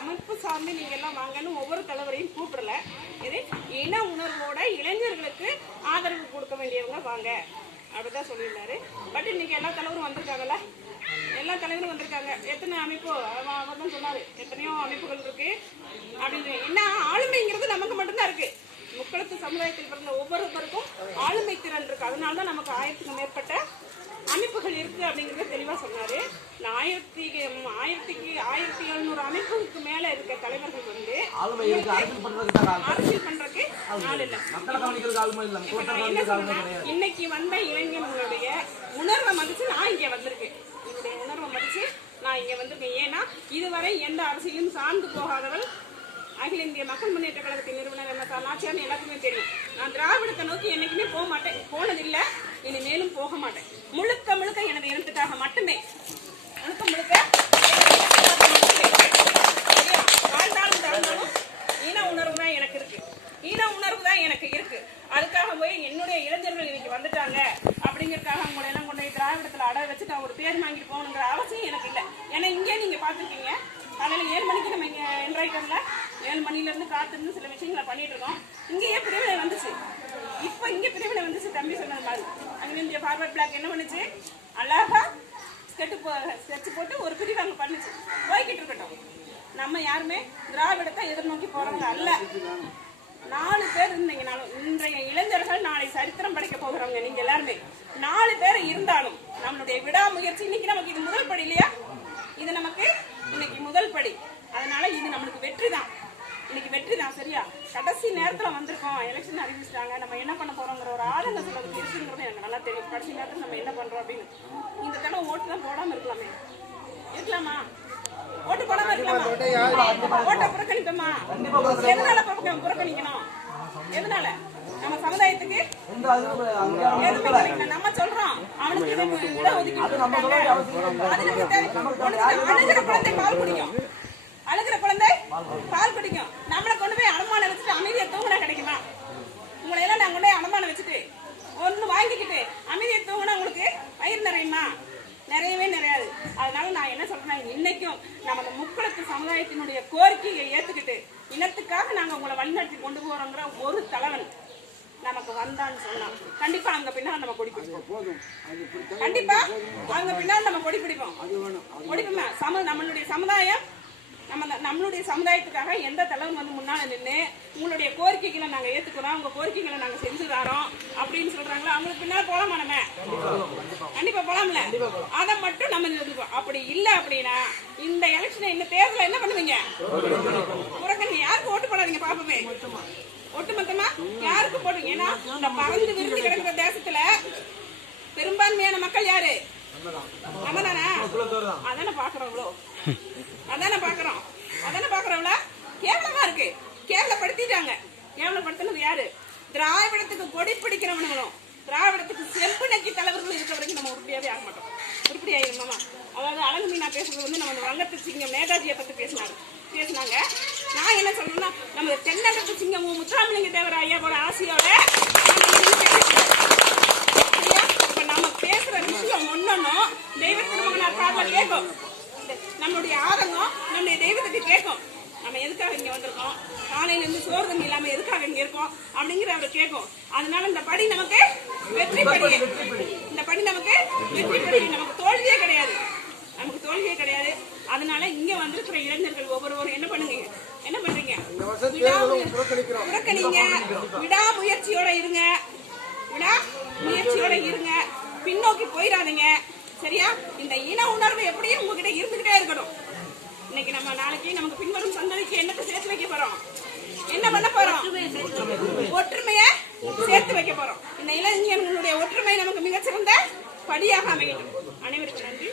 அமைப்பு சார்ந்து நீங்க எல்லாம் வாங்கன்னு ஒவ்வொரு தலைவரையும் கூப்பிடல. இது இன உணர்வோட இளைஞர்களுக்கு ஆதரவு கொடுக்க வேண்டியவங்க வாங்க. அப்படிதான் சொல்லியிருந்தாரு. பட் இன்னைக்கு எல்லா தலைவரும் வந்திருக்காங்கல்ல? எல்லா தலைவரும் வந்திருக்காங்க. எத்தனை அமைப்பு? அவர் தான் சொன்னாரு. எத்தனையோ அமைப்புகள் இருக்கு. அப்படின்னு. என்ன ஆளுமைங்கிறது நமக்கு மட்டும்தான் இருக்கு. முக்களத்து சமுதாயத்தில் பிறந்த ஒவ்வொருத்தருக்கும் ஆளுமை திறன் இருக்கு. அதனால தான் நமக்கு ஆயிரத்துக்கு மேற்பட்ட அமைப்புகள் இருக்கு அப்படிங்கறத தெளிவா சொன்னாரு. நான் ஆயிரத்தி ஆயிரத்திக்கு ஆயிரத்தி எழுநூறு அமைப்புக்கு மேல இருக்க தலைவர்கள் வந்து அரசியல் ஆள். இல்ல. கிடையாது இன்னைக்கு வந்த இளைஞர்களுடைய உணர்வை மதிச்சு நான் இங்க வந்திருக்கேன். என்னுடைய உணர்வை மதிச்சு நான் இங்க வந்திருக்கேன். ஏன்னா இதுவரை எந்த அரசியலும் சார்ந்து போகாதவள் அகில இந்திய மக்கள் முன்னேற்ற கழகத்தின் நிறுவனர் என்ன நாச்சியார்னு எல்லாத்துக்குமே தெரியும். நான் திராவிடத்தை நோக்கி என்னைக்குமே போக மாட்டேன். போக மாட்டேன். முழுக்க முழுக்க எனது இனத்துக்காக மட்டுமே. முழுக்க முழுக்க வாழ்ந்தாலும் தாழ்ந்தாலும் இன உணர்வு தான் எனக்கு இருக்கு. இன உணர்வு தான் எனக்கு இருக்கு. அதுக்காக போய் என்னுடைய இளைஞர்கள் இன்னைக்கு வந்துட்டாங்க அப்படிங்கிறதுக்காக உங்களை எல்லாம் கொண்டு போய் திராவிடத்துல அட வச்சு நான் ஒரு பேர் வாங்கிட்டு போகணுங்கிற அவசியம் எனக்கு இல்லை. ஏன்னா இங்கே நீங்கள் பார்த்துருக்கீங்க. காலையில ஏழு மணிக்கு நம்ம இங்க என்ட்ராய்டர்ல ஏழு மணிலேருந்து காத்திருந்து சில விஷயங்களை பண்ணிட்டு இருக்கோம். இங்கேயே பிரிவினை வந்துச்சு. இப்போ இங்கே பிரிவினை வந்துச்சு தம்பி சொன்னது மாதிரி. அங்கே இந்திய ஃபார்வர்ட் பிளாக் என்ன பண்ணுச்சு? அழகா ஸ்கெட்டு போ ஸ்கெட்ச் போட்டு ஒரு பிரிவு அங்கே பண்ணுச்சு. போய்கிட்டு இருக்கட்டும். நம்ம யாருமே திராவிடத்தை எதிர்நோக்கி போகிறவங்க அல்ல. நாலு பேர் இருந்தீங்கனாலும் இன்றைய இளைஞர்கள் நாளை சரித்திரம் படைக்க போகிறவங்க நீங்கள் எல்லாருமே. நாலு பேர் இருந்தாலும் நம்மளுடைய விடாமுயற்சி இன்னைக்கு நமக்கு இது முதல் படி இல்லையா? இது நமக்கு இன்னைக்கு முதல் படி. அதனால இது நம்மளுக்கு வெற்றி தான் இன்னைக்கு வெற்றி தான் சரியா? கடைசி நேரத்துல வந்திருக்கோம். எலெக்ஷன் அறிவிச்சிட்டாங்க. நம்ம என்ன பண்ண போறோங்கிற ஒரு ஆளுங்க சொல்றது இருக்குங்கிறது எனக்கு நல்லா தெரியும். கடைசி நேரத்துல நம்ம என்ன பண்றோம் அப்படின்னு. இந்த தடவை ஓட்டு தான் போடாம இருக்கலாமே. இருக்கலாமா? ஓட்டு போடாம இருக்கலாமா? ஓட்ட புறக்கணிப்போமா? எதனால புறக்க- புறக்கணிக்கணும்? எதனால? நம்ம சமுதாயத்துக்கு. நம்ம சொல்றோம். அவனுக்கு ஒதுக்கி. அது நமக்கு குழந்தை பால் குடிக்கும். பால் குடிக்கும். நம்மளை கொண்டு போய் அடமானம் வச்சுட்டு அமைதியை தூங்கினா கிடைக்குமா? உங்களை எல்லாம் நான் கொண்டு போய் அடமானம் வச்சுட்டு ஒன்று வாங்கிக்கிட்டு அமைதியை தூங்கினா உங்களுக்கு வயிறு நிறையுமா? நிறையவே நிறையாது. அதனால நான் என்ன சொல்றேன்னா இன்னைக்கும் நம்ம அந்த முக்குளத்து சமுதாயத்தினுடைய கோரிக்கையை ஏத்துக்கிட்டு இனத்துக்காக நாங்க உங்களை வழிநடத்தி கொண்டு போறோங்கிற ஒரு தலைவன் நமக்கு வந்தான்னு சொன்னா கண்டிப்பா அங்க பின்னால நம்ம கொடி பிடிப்போம். கண்டிப்பா அங்க பின்னால நம்ம கொடி பிடிப்போம். கொடி பிடிப்போம். சம நம்மளுடைய சமுதாயம் நம்ம நம்மளுடைய சமுதாயத்துக்காக எந்த தலைவன் வந்து முன்னால நின்று உங்களுடைய கோரிக்கைகளை நாங்க ஏத்துக்கிறோம் உங்க கோரிக்கைகளை நாங்க செஞ்சு தரோம் அப்படின்னு சொல்றாங்களா அவங்களுக்கு பின்னால போலாமா நம்ம? கண்டிப்பா போலாம்ல. அதை மட்டும் நம்ம நிறுத்திப்போம் அப்படி இல்ல அப்படின்னா இந்த எலெக்ஷன் இந்த தேர்தல என்ன பண்ணுவீங்க? புறக்கணி யாருக்கு ஓட்டு போடாதீங்க பாப்போமே. ஒட்டுமொத்தமா யாருக்கு போடுங்க ஏன்னா இந்த பறந்து விரிந்து கிடக்கிற தேசத்துல பெரும்பான்மையான மக்கள் யாரு? நம்ம தானே? அதானே பாக்குறோங்களோ அதானே பாக்குறோம் அதானே பாக்குறோம்ல கேவலமா இருக்கு கேவலப்படுத்திட்டாங்க கேவலப்படுத்தினது யாரு? திராவிடத்துக்கு கொடி பிடிக்கிறவனுங்களும் திராவிடத்துக்கு செம்பு நக்கி தலைவர்கள் இருக்க வரைக்கும் நம்ம உருப்படியாவே ஆக மாட்டோம். உருப்படி இருந்தோமா அதாவது அழகு மீனா பேசுறது வந்து நம்ம வல்லத்து சிங்கம் நேதாஜியை பத்தி பேசினாரு. பேசினாங்க. நான் என்ன சொல்றேன்னா நம்ம தென்னகத்து சிங்கம் முத்துராமலிங்க தேவர ஐயாவோட ஆசையோட இப்போ நம்ம பேசுகிற விஷயம் ஒன்னொன்னும் தெய்வ திருமகனார் காதுல கேட்கும். நம்மளுடைய ஆதங்கம் நம்முடைய தெய்வத்துக்கு கேட்கும். நம்ம எதுக்காக இங்க வந்திருக்கோம்? காலையில இருந்து சோறு தண்ணி இல்லாம எதுக்காக இங்க இருக்கோம்? அப்படிங்கிற அவர் கேட்கும். அதனால இந்த படி நமக்கு வெற்றி படி இந்த படி நமக்கு வெற்றி படி நமக்கு தோல்வியே கிடையாது. நமக்கு தோல்வியே கிடையாது. அதனால இங்க வந்திருக்கிற இளைஞர்கள் ஒவ்வொருவரும் என்ன பண்ணுங்க? என்ன பண்றீங்க? புறக்கணிங்க. விடாமுயற்சியோட இருங்க. விடா முயற்சியோட இருங்க. பின்னோக்கி போயிடாதீங்க சரியா? இந்த இன உணர்வு எப்படியும் உங்ககிட்ட இருந்துகிட்டே இருக்கணும். இன்னைக்கு நம்ம நாளைக்கு நமக்கு பின்வரும் சந்ததிக்கு என்னத்தை சேர்த்து வைக்க போறோம்? என்ன பண்ண போறோம்? ஒற்றுமைய சேர்த்து வைக்க போறோம். இந்த இளைஞர்களுடைய ஒற்றுமை நமக்கு மிகச்சிறந்த படியாக அமையட்டும். அனைவருக்கும் நன்றி.